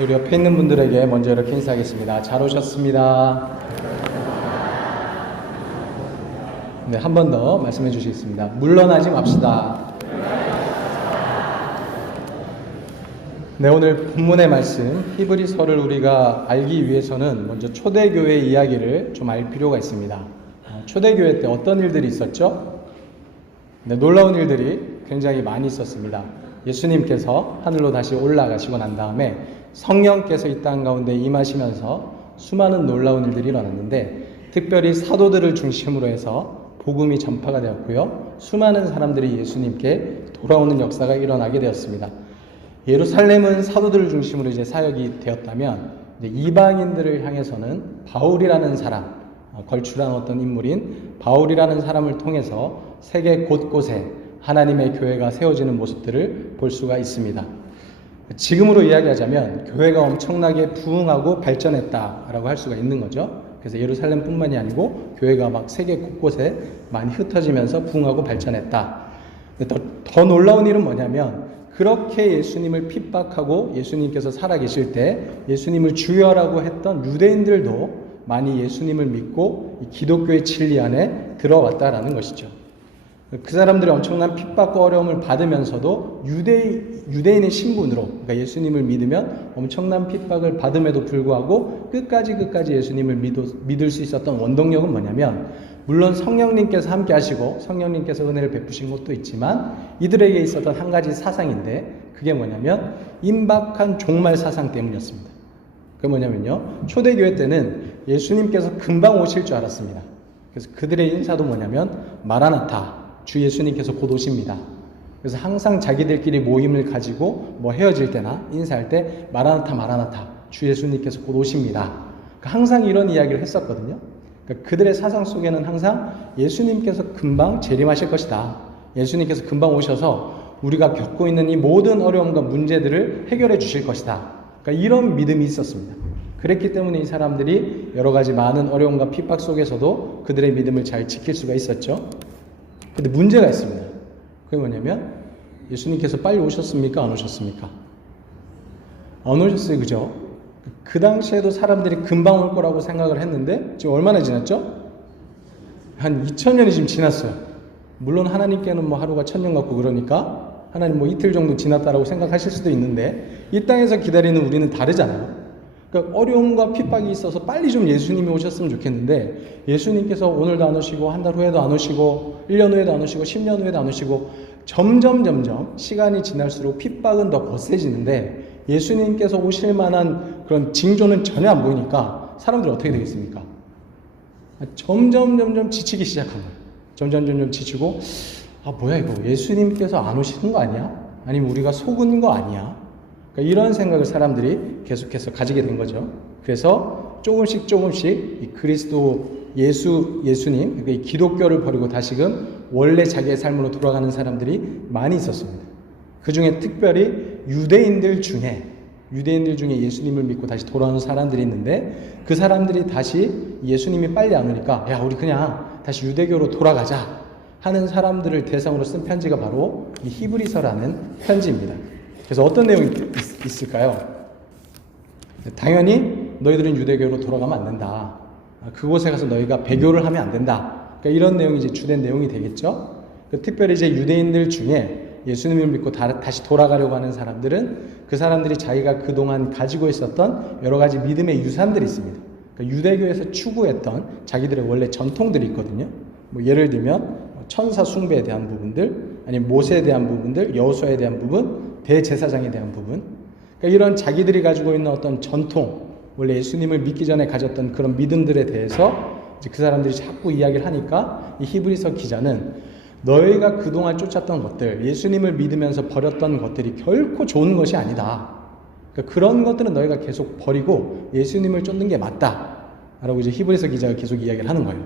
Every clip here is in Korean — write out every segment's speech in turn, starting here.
우리 옆에 있는 분들에게 먼저 이렇게 인사하겠습니다. 잘 오셨습니다. 네, 한 번 더 말씀해 주시겠습니다. 물러나지 맙시다. 네, 오늘 본문의 말씀 히브리서를 우리가 알기 위해서는 먼저 초대교회 이야기를 좀 알 필요가 있습니다. 초대교회 때 어떤 일들이 있었죠? 네, 놀라운 일들이 굉장히 많이 있었습니다. 예수님께서 하늘로 다시 올라가시고 난 다음에 성령께서 이 땅 가운데 임하시면서 수많은 놀라운 일들이 일어났는데, 특별히 사도들을 중심으로 해서 복음이 전파가 되었고요. 수많은 사람들이 예수님께 돌아오는 역사가 일어나게 되었습니다. 예루살렘은 사도들을 중심으로 이제 사역이 되었다면, 이제 이방인들을 향해서는 바울이라는 사람, 걸출한 어떤 인물인 바울이라는 사람을 통해서 세계 곳곳에 하나님의 교회가 세워지는 모습들을 볼 수가 있습니다. 지금으로 이야기하자면 교회가 엄청나게 부흥하고 발전했다라고 할 수가 있는 거죠. 그래서 예루살렘뿐만이 아니고 교회가 막 세계 곳곳에 많이 흩어지면서 부흥하고 발전했다. 더 놀라운 일은 뭐냐면, 그렇게 예수님을 핍박하고 예수님께서 살아계실 때 예수님을 주여라고 했던 유대인들도 많이 예수님을 믿고 이 기독교의 진리 안에 들어왔다라는 것이죠. 그 사람들이 엄청난 핍박과 어려움을 받으면서도 유대인의 신분으로, 그러니까 예수님을 믿으면 엄청난 핍박을 받음에도 불구하고 끝까지 예수님을 믿을 수 있었던 원동력은 뭐냐면, 물론 성령님께서 함께 하시고 성령님께서 은혜를 베푸신 것도 있지만 이들에게 있었던 한 가지 사상인데, 그게 뭐냐면 임박한 종말 사상 때문이었습니다. 그게 뭐냐면요, 초대교회 때는 예수님께서 금방 오실 줄 알았습니다. 그래서 그들의 인사도 뭐냐면 마라나타, 주 예수님께서 곧 오십니다. 그래서 항상 자기들끼리 모임을 가지고 뭐 헤어질 때나 인사할 때 마라나타, 주 예수님께서 곧 오십니다. 항상 이런 이야기를 했었거든요. 그러니까 그들의 사상 속에는 항상 예수님께서 금방 재림하실 것이다. 예수님께서 금방 오셔서 우리가 겪고 있는 이 모든 어려움과 문제들을 해결해 주실 것이다. 그러니까 이런 믿음이 있었습니다. 그랬기 때문에 이 사람들이 여러 가지 많은 어려움과 핍박 속에서도 그들의 믿음을 잘 지킬 수가 있었죠. 근데 문제가 있습니다. 그게 뭐냐면, 예수님께서 빨리 오셨습니까? 안 오셨습니까? 안 오셨어요. 그죠? 그 당시에도 사람들이 금방 올 거라고 생각을 했는데 지금 얼마나 지났죠? 한 2000년이 지금 지났어요. 물론 하나님께는 뭐 하루가 1000년 같고 그러니까 하나님 뭐 이틀 정도 지났다라고 생각하실 수도 있는데, 이 땅에서 기다리는 우리는 다르잖아요. 그러니까 어려움과 핍박이 있어서 빨리 좀 예수님이 오셨으면 좋겠는데, 예수님께서 오늘도 안 오시고 한 달 후에도 안 오시고 1년 후에도 안 오시고 10년 후에도 안 오시고 점점 시간이 지날수록 핍박은 더 거세지는데 예수님께서 오실 만한 그런 징조는 전혀 안 보이니까 사람들이 어떻게 되겠습니까? 점점 지치기 시작한 거예요. 점점 지치고, 뭐야 이거, 예수님께서 안 오시는 거 아니야? 아니면 우리가 속은 거 아니야? 그러니까 이런 생각을 사람들이 계속해서 가지게 된 거죠. 그래서 조금씩 이 그리스도 예수님, 그러니까 이 기독교를 버리고 다시금 원래 자기의 삶으로 돌아가는 사람들이 많이 있었습니다. 그 중에 특별히 유대인들 중에 예수님을 믿고 다시 돌아오는 사람들이 있는데, 그 사람들이 다시 예수님이 빨리 안 오니까 야, 우리 그냥 다시 유대교로 돌아가자 하는 사람들을 대상으로 쓴 편지가 바로 이 히브리서라는 편지입니다. 그래서 어떤 내용이 있을까요? 당연히 너희들은 유대교로 돌아가면 안 된다. 그곳에 가서 너희가 배교를 하면 안 된다. 그러니까 이런 내용이 이제 주된 내용이 되겠죠. 특별히 이제 유대인들 중에 예수님을 믿고 다시 돌아가려고 하는 사람들은, 그 사람들이 자기가 그동안 가지고 있었던 여러 가지 믿음의 유산들이 있습니다. 그러니까 유대교에서 추구했던 자기들의 원래 전통들이 있거든요. 뭐 예를 들면 천사 숭배에 대한 부분들, 아니면 모세에 대한 부분들, 여호수아에 대한 부분, 대제사장에 대한 부분, 그러니까 이런 자기들이 가지고 있는 어떤 전통, 원래 예수님을 믿기 전에 가졌던 그런 믿음들에 대해서 이제 그 사람들이 자꾸 이야기를 하니까 이 히브리서 기자는 너희가 그동안 쫓았던 것들, 예수님을 믿으면서 버렸던 것들이 결코 좋은 것이 아니다. 그러니까 그런 것들은 너희가 계속 버리고 예수님을 쫓는 게 맞다 라고 이제 히브리서 기자가 계속 이야기를 하는 거예요.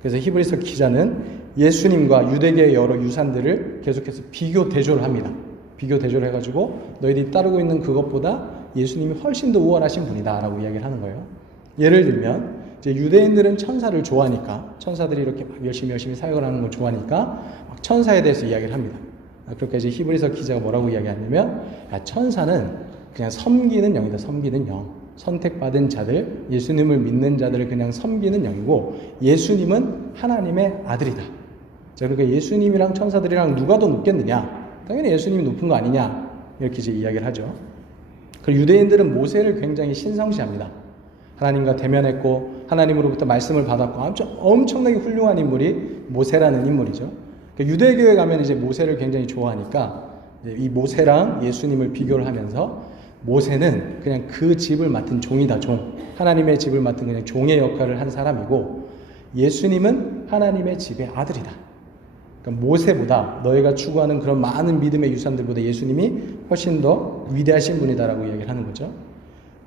그래서 히브리서 기자는 예수님과 유대계의 여러 유산들을 계속해서 비교 대조를 합니다. 비교 대조를 해가지고 너희들이 따르고 있는 그것보다 예수님이 훨씬 더 우월하신 분이다 라고 이야기를 하는 거예요. 예를 들면 이제 유대인들은 천사를 좋아하니까, 천사들이 이렇게 막 열심히 사역을 하는 걸 좋아하니까 막 천사에 대해서 이야기를 합니다. 그러니까 이제 히브리서 기자가 뭐라고 이야기하냐면, 천사는 그냥 섬기는 영이다. 섬기는 영. 선택받은 자들, 예수님을 믿는 자들을 그냥 섬기는 영이고 예수님은 하나님의 아들이다. 자, 그러니까 예수님이랑 천사들이랑 누가 더 높겠느냐? 당연히 예수님이 높은 거 아니냐? 이렇게 이제 이야기를 하죠. 그리고 유대인들은 모세를 굉장히 신성시합니다. 하나님과 대면했고 하나님으로부터 말씀을 받았고 엄청나게 훌륭한 인물이 모세라는 인물이죠. 그러니까 유대교에 가면 이제 모세를 굉장히 좋아하니까 이 모세랑 예수님을 비교를 하면서 모세는 그냥 그 집을 맡은 종이다, 종. 하나님의 집을 맡은 그냥 종의 역할을 한 사람이고 예수님은 하나님의 집의 아들이다. 그러니까 모세보다 너희가 추구하는 그런 많은 믿음의 유산들보다 예수님이 훨씬 더 위대하신 분이다라고 이야기를 하는 거죠.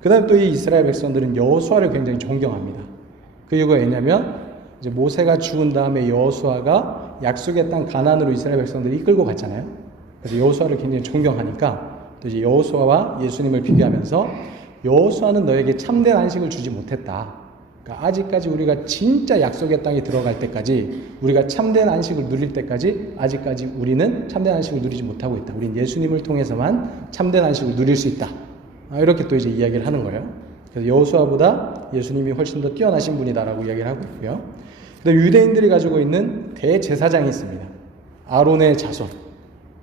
그 다음 또 이 이스라엘 백성들은 여호수아를 굉장히 존경합니다. 그 이유가 왜냐면 이제 모세가 죽은 다음에 여호수아가 약속의 땅 가나안으로 이스라엘 백성들이 이끌고 갔잖아요. 그래서 여호수아를 굉장히 존경하니까 또 이제 여호수아와 예수님을 비교하면서 여호수아는 너에게 참된 안식을 주지 못했다. 그러니까 아직까지 우리가 진짜 약속의 땅에 들어갈 때까지 우리가 참된 안식을 누릴 때까지 아직까지 우리는 참된 안식을 누리지 못하고 있다. 우린 예수님을 통해서만 참된 안식을 누릴 수 있다. 이렇게 또 이제 이야기를 하는 거예요. 그래서 여호수아보다 예수님이 훨씬 더 뛰어나신 분이다라고 이야기를 하고 있고요. 그다음 유대인들이 가지고 있는 대제사장이 있습니다. 아론의 자손.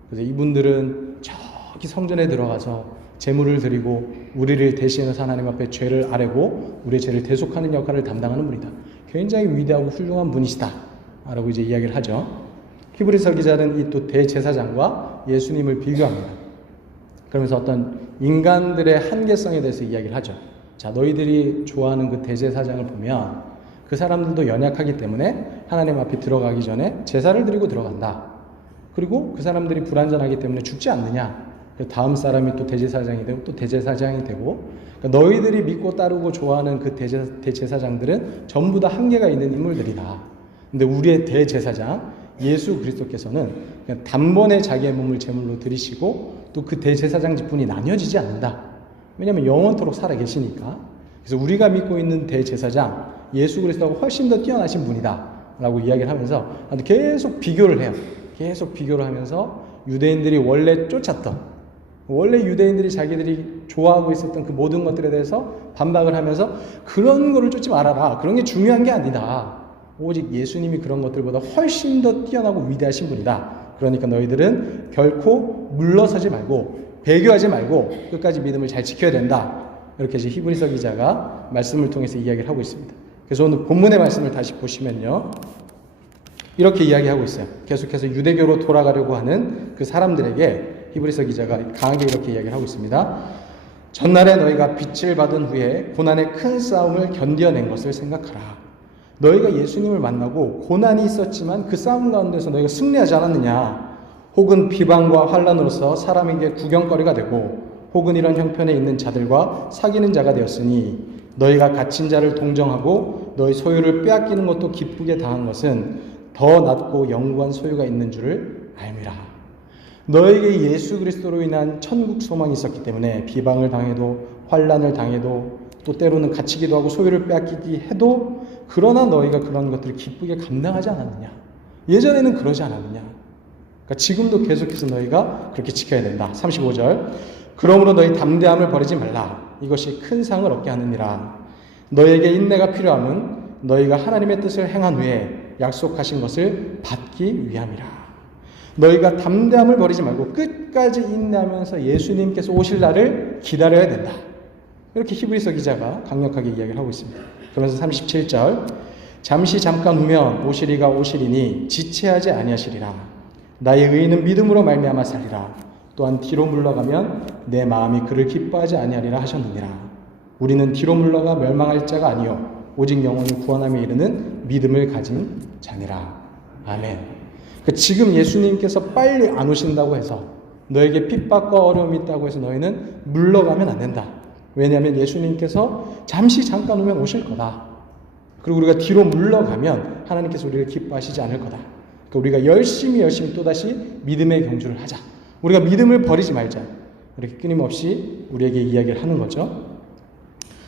그래서 이분들은 저기 성전에 들어가서 제물을 드리고 우리를 대신해서 하나님 앞에 죄를 아뢰고 우리의 죄를 대속하는 역할을 담당하는 분이다. 굉장히 위대하고 훌륭한 분이시다 라고 이제 이야기를 하죠. 히브리서 기자는 이 또 대제사장과 예수님을 비교합니다. 그러면서 어떤 인간들의 한계성에 대해서 이야기를 하죠. 자, 너희들이 좋아하는 그 대제사장을 보면 그 사람들도 연약하기 때문에 하나님 앞에 들어가기 전에 제사를 드리고 들어간다. 그리고 그 사람들이 불완전하기 때문에 죽지 않느냐. 다음 사람이 또 대제사장이 되고 또 대제사장이 되고 그러니까 너희들이 믿고 따르고 좋아하는 그 대제사장들은 전부 다 한계가 있는 인물들이다. 근데 우리의 대제사장 예수 그리스도께서는 그냥 단번에 자기의 몸을 제물로 드리시고 또 그 대제사장 직분이 나뉘어지지 않는다. 왜냐하면 영원토록 살아계시니까. 그래서 우리가 믿고 있는 대제사장 예수 그리스도가 훨씬 더 뛰어나신 분이다 라고 이야기를 하면서 계속 비교를 해요. 계속 비교를 하면서 유대인들이 원래 쫓았던 원래 유대인들이 자기들이 좋아하고 있었던 그 모든 것들에 대해서 반박을 하면서 그런 거를 쫓지 말아라. 그런 게 중요한 게 아니다. 오직 예수님이 그런 것들보다 훨씬 더 뛰어나고 위대하신 분이다. 그러니까 너희들은 결코 물러서지 말고 배교하지 말고 끝까지 믿음을 잘 지켜야 된다. 이렇게 이제 히브리서 기자가 말씀을 통해서 이야기를 하고 있습니다. 그래서 오늘 본문의 말씀을 다시 보시면요. 이렇게 이야기하고 있어요. 계속해서 유대교로 돌아가려고 하는 그 사람들에게 히브리서 기자가 강하게 이렇게 이야기를 하고 있습니다. 전날에 너희가 빛을 받은 후에 고난의 큰 싸움을 견뎌낸 것을 생각하라. 너희가 예수님을 만나고 고난이 있었지만 그 싸움 가운데서 너희가 승리하지 않았느냐. 혹은 비방과 환난으로서 사람에게 구경거리가 되고 혹은 이런 형편에 있는 자들과 사귀는 자가 되었으니 너희가 갇힌 자를 동정하고 너희 소유를 빼앗기는 것도 기쁘게 당한 것은 더 낫고 영구한 소유가 있는 줄을 알미라. 너에게 예수 그리스도로 인한 천국 소망이 있었기 때문에 비방을 당해도 환난을 당해도 또 때로는 갇히기도 하고 소유를 빼앗기기 해도 그러나 너희가 그런 것들을 기쁘게 감당하지 않았느냐. 예전에는 그러지 않았느냐. 그러니까 지금도 계속해서 너희가 그렇게 지켜야 된다. 35절 그러므로 너희 담대함을 버리지 말라. 이것이 큰 상을 얻게 하느니라. 너희에게 인내가 필요함은 너희가 하나님의 뜻을 행한 후에 약속하신 것을 받기 위함이라. 너희가 담대함을 버리지 말고 끝까지 인내하면서 예수님께서 오실 날을 기다려야 된다. 이렇게 히브리서 기자가 강력하게 이야기를 하고 있습니다. 그러면서 37절 잠시 잠깐 후면 오시리가 오시리니 지체하지 아니하시리라. 나의 의인은 믿음으로 말미암아 살리라. 또한 뒤로 물러가면 내 마음이 그를 기뻐하지 아니하리라 하셨느니라. 우리는 뒤로 물러가 멸망할 자가 아니요 오직 영원히 구원함에 이르는 믿음을 가진 자니라. 아멘. 그러니까 지금 예수님께서 빨리 안 오신다고 해서 너에게 핍박과 어려움이 있다고 해서 너희는 물러가면 안 된다. 왜냐하면 예수님께서 잠시 잠깐 오면 오실 거다. 그리고 우리가 뒤로 물러가면 하나님께서 우리를 기뻐하시지 않을 거다. 그러니까 우리가 열심히 또다시 믿음의 경주를 하자. 우리가 믿음을 버리지 말자. 이렇게 끊임없이 우리에게 이야기를 하는 거죠.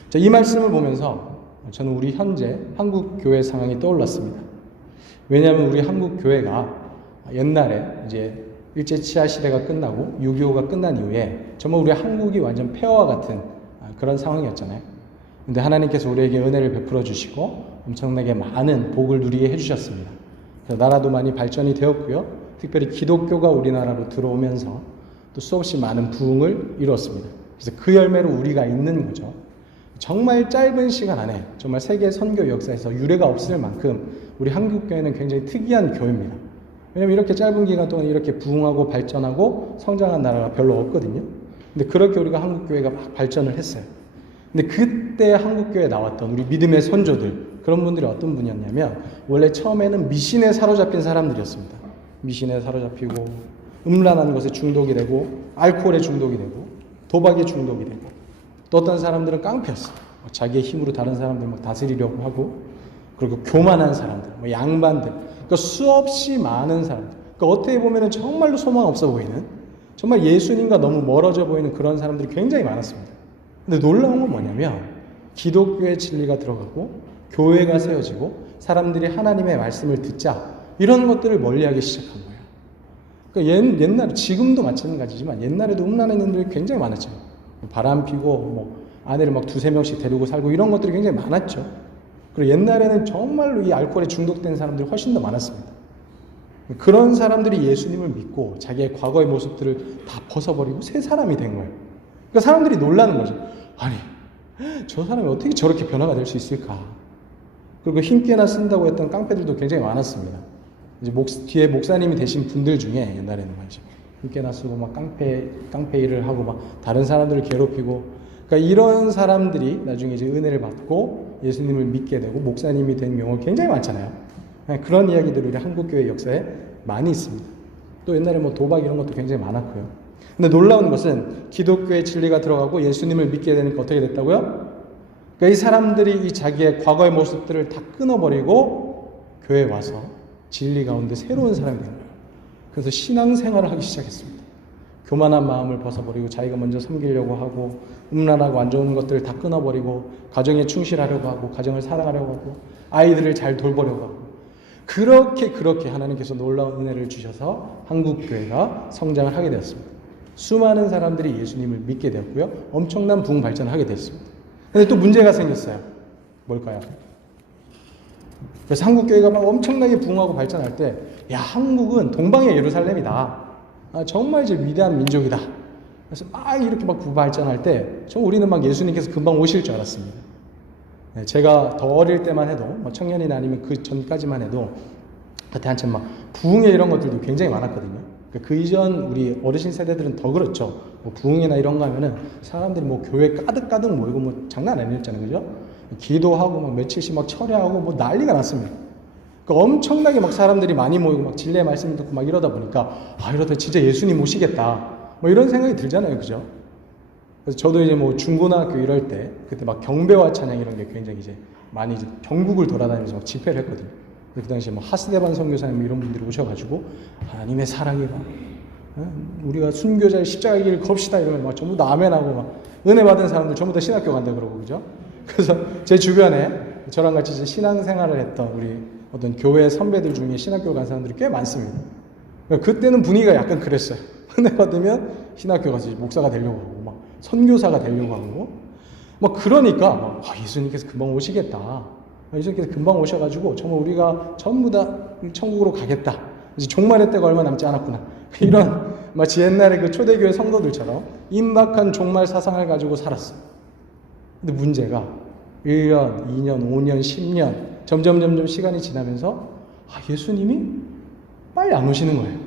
자, 이 말씀을 보면서 저는 우리 현재 한국 교회 상황이 떠올랐습니다. 왜냐하면 우리 한국 교회가 옛날에 이제 일제 치하 시대가 끝나고 6.25가 끝난 이후에 정말 우리 한국이 완전 폐허와 같은 그런 상황이었잖아요. 근데 하나님께서 우리에게 은혜를 베풀어 주시고 엄청나게 많은 복을 누리게 해주셨습니다. 그래서 나라도 많이 발전이 되었고요. 특별히 기독교가 우리나라로 들어오면서 또 수없이 많은 부흥을 이루었습니다. 그래서 그 열매로 우리가 있는 거죠. 정말 짧은 시간 안에 정말 세계 선교 역사에서 유례가 없을 만큼 우리 한국교회는 굉장히 특이한 교회입니다. 왜냐하면 이렇게 짧은 기간 동안 이렇게 부흥하고 발전하고 성장한 나라가 별로 없거든요. 근데 그렇게 우리가 한국교회가 막 발전을 했어요. 근데 그때 한국교회에 나왔던 우리 믿음의 선조들, 그런 분들이 어떤 분이었냐면 원래 처음에는 미신에 사로잡힌 사람들이었습니다. 미신에 사로잡히고 음란한 것에 중독이 되고 알코올에 중독이 되고 도박에 중독이 되고 또 어떤 사람들은 깡패였어요. 자기의 힘으로 다른 사람들 막 다스리려고 하고 그리고 교만한 사람들, 뭐 양반들, 그러니까 수없이 많은 사람들. 그러니까 어떻게 보면 정말로 소망 없어 보이는, 정말 예수님과 너무 멀어져 보이는 그런 사람들이 굉장히 많았습니다. 근데 놀라운 건 뭐냐면 기독교의 진리가 들어가고 교회가 세워지고 사람들이 하나님의 말씀을 듣자 이런 것들을 멀리하기 시작한 거예요. 그러니까 옛날에, 지금도 마찬가지지만 옛날에도 음란한 인들이 굉장히 많았죠. 바람 피고 뭐 아내를 막 두세 명씩 데리고 살고 이런 것들이 굉장히 많았죠. 그리고 옛날에는 정말로 이 알코올에 중독된 사람들이 훨씬 더 많았습니다. 그런 사람들이 예수님을 믿고 자기의 과거의 모습들을 다 벗어버리고 새 사람이 된 거예요. 그러니까 사람들이 놀라는 거죠. 아니, 저 사람이 어떻게 저렇게 변화가 될 수 있을까? 그리고 힘께나 쓴다고 했던 깡패들도 굉장히 많았습니다. 이제 뒤에 목사님이 되신 분들 중에 옛날에는 말이죠. 힘께나 쓰고 막 깡패 일을 하고 막 다른 사람들을 괴롭히고, 그러니까 이런 사람들이 나중에 이제 은혜를 받고 예수님을 믿게 되고 목사님이 된 경우가 굉장히 많잖아요. 그런 이야기들이 우리 한국교회 역사에 많이 있습니다. 또 옛날에 뭐 도박 이런 것도 굉장히 많았고요. 근데 놀라운 것은 기독교의 진리가 들어가고 예수님을 믿게 되니까 어떻게 됐다고요? 그러니까 이 사람들이 이 자기의 과거의 모습들을 다 끊어버리고 교회에 와서 진리 가운데 새로운 사람이 된 거예요. 그래서 신앙생활을 하기 시작했습니다. 교만한 마음을 벗어버리고 자기가 먼저 섬기려고 하고 음란하고 안 좋은 것들을 다 끊어버리고 가정에 충실하려고 하고 가정을 사랑하려고 하고 아이들을 잘 돌보려고 하고 그렇게 하나님께서 놀라운 은혜를 주셔서 한국교회가 성장을 하게 되었습니다. 수많은 사람들이 예수님을 믿게 되었고요. 엄청난 부흥 발전을 하게 되었습니다. 근데 또 문제가 생겼어요. 뭘까요? 그래서 한국교회가 막 엄청나게 부흥하고 발전할 때, 야, 한국은 동방의 예루살렘이다. 정말 이제 위대한 민족이다. 그래서 막 이렇게 막 부발전할 때, 우리는 막 예수님께서 금방 오실 줄 알았습니다. 네, 제가 더 어릴 때만 해도, 뭐 청년이나 아니면 그 전까지만 해도, 그때 한참 막 부흥회 이런 것들도 굉장히 많았거든요. 그 이전 우리 어르신 세대들은 더 그렇죠. 뭐 부흥회나 이런 거 하면은 사람들이 뭐 교회 가득 모이고 뭐 장난 아니었잖아요. 그죠? 기도하고 막 며칠씩 막 철야하고 뭐 난리가 났습니다. 그러니까 엄청나게 막 사람들이 많이 모이고 막 진리의 말씀 듣고 막 이러다 보니까 이러다 진짜 예수님 오시겠다. 뭐 이런 생각이 들잖아요. 그죠? 그래서 저도 이제 뭐 중고등학교 이럴 때 그때 막 경배와 찬양 이런 게 굉장히 이제 많이 이제 전국을 돌아다니면서 막 집회를 했거든요. 그 당시에 뭐 하스데반 선교사님 이런 분들이 오셔가지고 하나님의 사랑이 막 우리가 순교자의 십자가의 길을 겁시다 이러면 막 전부 다 아멘하고 막 은혜 받은 사람들 전부 다 신학교 간다 그러고 그죠? 그래서 제 주변에 저랑 같이 이제 신앙생활을 했던 우리 어떤 교회 선배들 중에 신학교 간 사람들이 꽤 많습니다. 그때는 분위기가 약간 그랬어요. 은혜 받으면 신학교 가서 목사가 되려고 하고 막 선교사가 되려고 하고 막 그러니까 막 예수님께서 금방 오시겠다. 예수님께서 금방 오셔가지고 정말 우리가 전부 다 천국으로 가겠다. 이제 종말의 때가 얼마 남지 않았구나. 이런 마치 옛날에 그 초대교회 성도들처럼 임박한 종말 사상을 가지고 살았어요. 근데 문제가 1년, 2년, 5년, 10년 점점 시간이 지나면서 예수님이 빨리 안 오시는 거예요.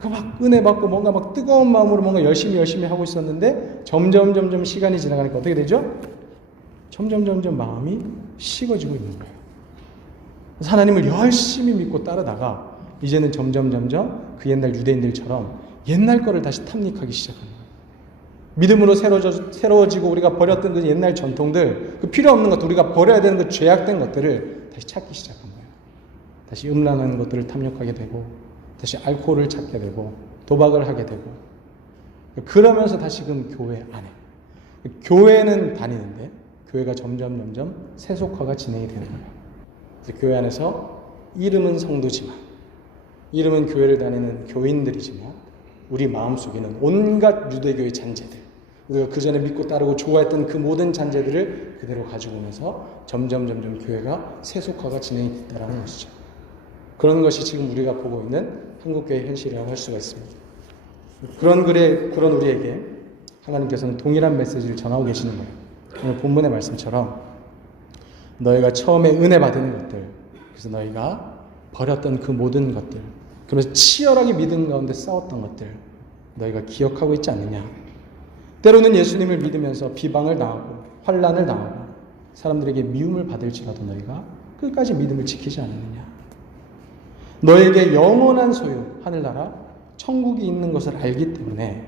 그 막 은혜 받고 뭔가 막 뜨거운 마음으로 뭔가 열심히 하고 있었는데 점점 시간이 지나가니까 어떻게 되죠? 점점 마음이 식어지고 있는 거예요. 하나님을 열심히 믿고 따르다가 이제는 점점 그 옛날 유대인들처럼 옛날 거를 다시 탐닉하기 시작합니다. 믿음으로 새로워지고 우리가 버렸던 그 옛날 전통들, 그 필요 없는 것들, 우리가 버려야 되는 그 죄악된 것들을 다시 찾기 시작한 거예요. 다시 음란한 것들을 탐욕하게 되고 다시 알코올을 찾게 되고 도박을 하게 되고 그러면서 다시금 교회 안에 교회는 다니는데 교회가 점점 세속화가 진행이 되는 거예요. 교회 안에서 이름은 성도지만 이름은 교회를 다니는 교인들이지만 우리 마음속에는 온갖 유대교의 잔재들, 우리가 그 전에 믿고 따르고 좋아했던 그 모든 잔재들을 그대로 가지고 오면서 점점 교회가 세속화가 진행이 됐다는 것이죠. 그런 것이 지금 우리가 보고 있는 한국교회의 현실이라고 할 수가 있습니다. 그런 우리에게 하나님께서는 동일한 메시지를 전하고 계시는 거예요. 오늘 본문의 말씀처럼 너희가 처음에 은혜 받은 것들, 그래서 너희가 버렸던 그 모든 것들, 그러면서 치열하게 믿음 가운데 싸웠던 것들 너희가 기억하고 있지 않느냐. 때로는 예수님을 믿으면서 비방을 당하고 환난을 당하고 사람들에게 미움을 받을지라도 너희가 끝까지 믿음을 지키지 않느냐. 너에게 영원한 소유, 하늘나라 천국이 있는 것을 알기 때문에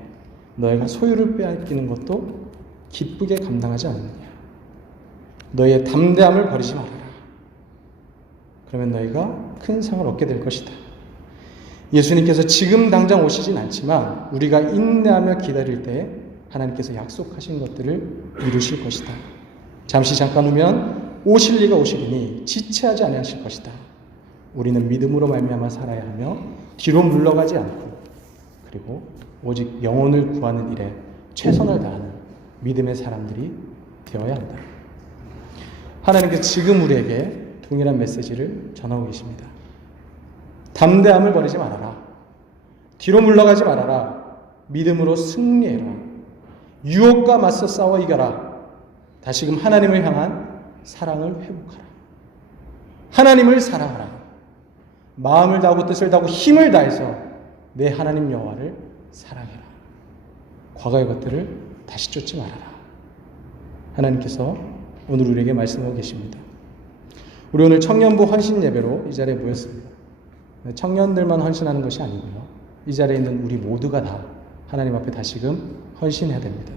너희가 소유를 빼앗기는 것도 기쁘게 감당하지 않느냐. 너희의 담대함을 버리지 말아라. 그러면 너희가 큰 상을 얻게 될 것이다. 예수님께서 지금 당장 오시진 않지만 우리가 인내하며 기다릴 때 하나님께서 약속하신 것들을 이루실 것이다. 잠깐 후면 오실 이가 오시리니 지체하지 아니하실 것이다. 우리는 믿음으로 말미암아 살아야 하며 뒤로 물러가지 않고 그리고 오직 영혼을 구하는 일에 최선을 다하는 믿음의 사람들이 되어야 한다. 하나님께서 지금 우리에게 동일한 메시지를 전하고 계십니다. 담대함을 버리지 말아라. 뒤로 물러가지 말아라. 믿음으로 승리해라. 유혹과 맞서 싸워 이겨라. 다시금 하나님을 향한 사랑을 회복하라. 하나님을 사랑하라. 마음을 다하고 뜻을 다하고 힘을 다해서 내 하나님 여호와를 사랑해라. 과거의 것들을 다시 쫓지 말아라. 하나님께서 오늘 우리에게 말씀하고 계십니다. 우리 오늘 청년부 헌신 예배로 이 자리에 모였습니다. 청년들만 헌신하는 것이 아니고요. 이 자리에 있는 우리 모두가 다 하나님 앞에 다시금 헌신해야 됩니다.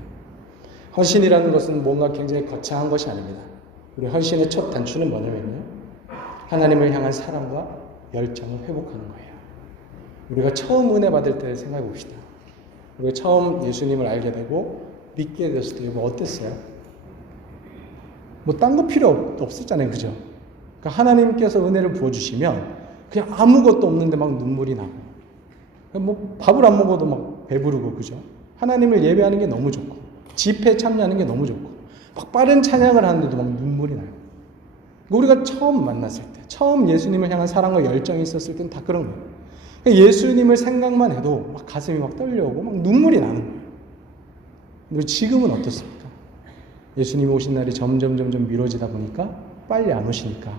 헌신이라는 것은 뭔가 굉장히 거창한 것이 아닙니다. 우리 헌신의 첫 단추는 뭐냐면요. 하나님을 향한 사랑과 열정을 회복하는 거예요. 우리가 처음 은혜 받을 때 생각해 봅시다. 우리가 처음 예수님을 알게 되고 믿게 됐을 때 어땠어요? 뭐 딴 거 필요 없었잖아요. 그죠? 그러니까 하나님께서 은혜를 부어주시면 그냥 아무것도 없는데 막 눈물이 나고 뭐 밥을 안 먹어도 막 배부르고 그죠? 하나님을 예배하는 게 너무 좋고 집회에 참여하는 게 너무 좋고 막 빠른 찬양을 하는데도 막 눈물이 나요. 우리가 처음 만났을 때 처음 예수님을 향한 사랑과 열정이 있었을 때는 다 그런 거예요. 그러니까 예수님을 생각만 해도 막 가슴이 막 떨려오고 막 눈물이 나는 거예요. 근데 지금은 어떻습니까? 예수님이 오신 날이 점점 미뤄지다 보니까 빨리 안 오시니까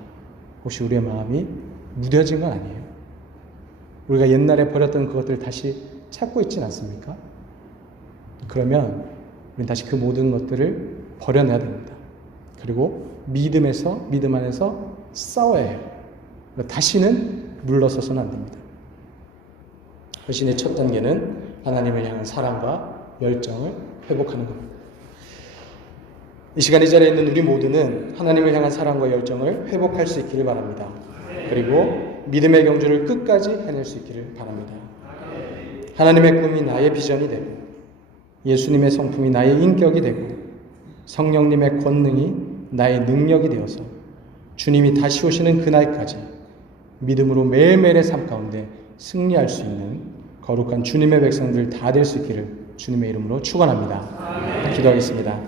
혹시 우리의 마음이 무뎌진 건 아니에요? 우리가 옛날에 버렸던 그것들을 다시 찾고 있진 않습니까? 그러면 우리는 다시 그 모든 것들을 버려내야 됩니다. 그리고 믿음 안에서 싸워야 해요. 다시는 물러서서는 안 됩니다. 헌신의 첫 단계는 하나님을 향한 사랑과 열정을 회복하는 겁니다. 이 시간 이 자리에 있는 우리 모두는 하나님을 향한 사랑과 열정을 회복할 수 있기를 바랍니다. 그리고 믿음의 경주를 끝까지 해낼 수 있기를 바랍니다. 하나님의 꿈이 나의 비전이 되고 예수님의 성품이 나의 인격이 되고 성령님의 권능이 나의 능력이 되어서 주님이 다시 오시는 그날까지 믿음으로 매일매일의 삶 가운데 승리할 수 있는 거룩한 주님의 백성들 다 될 수 있기를 주님의 이름으로 축원합니다. 기도하겠습니다.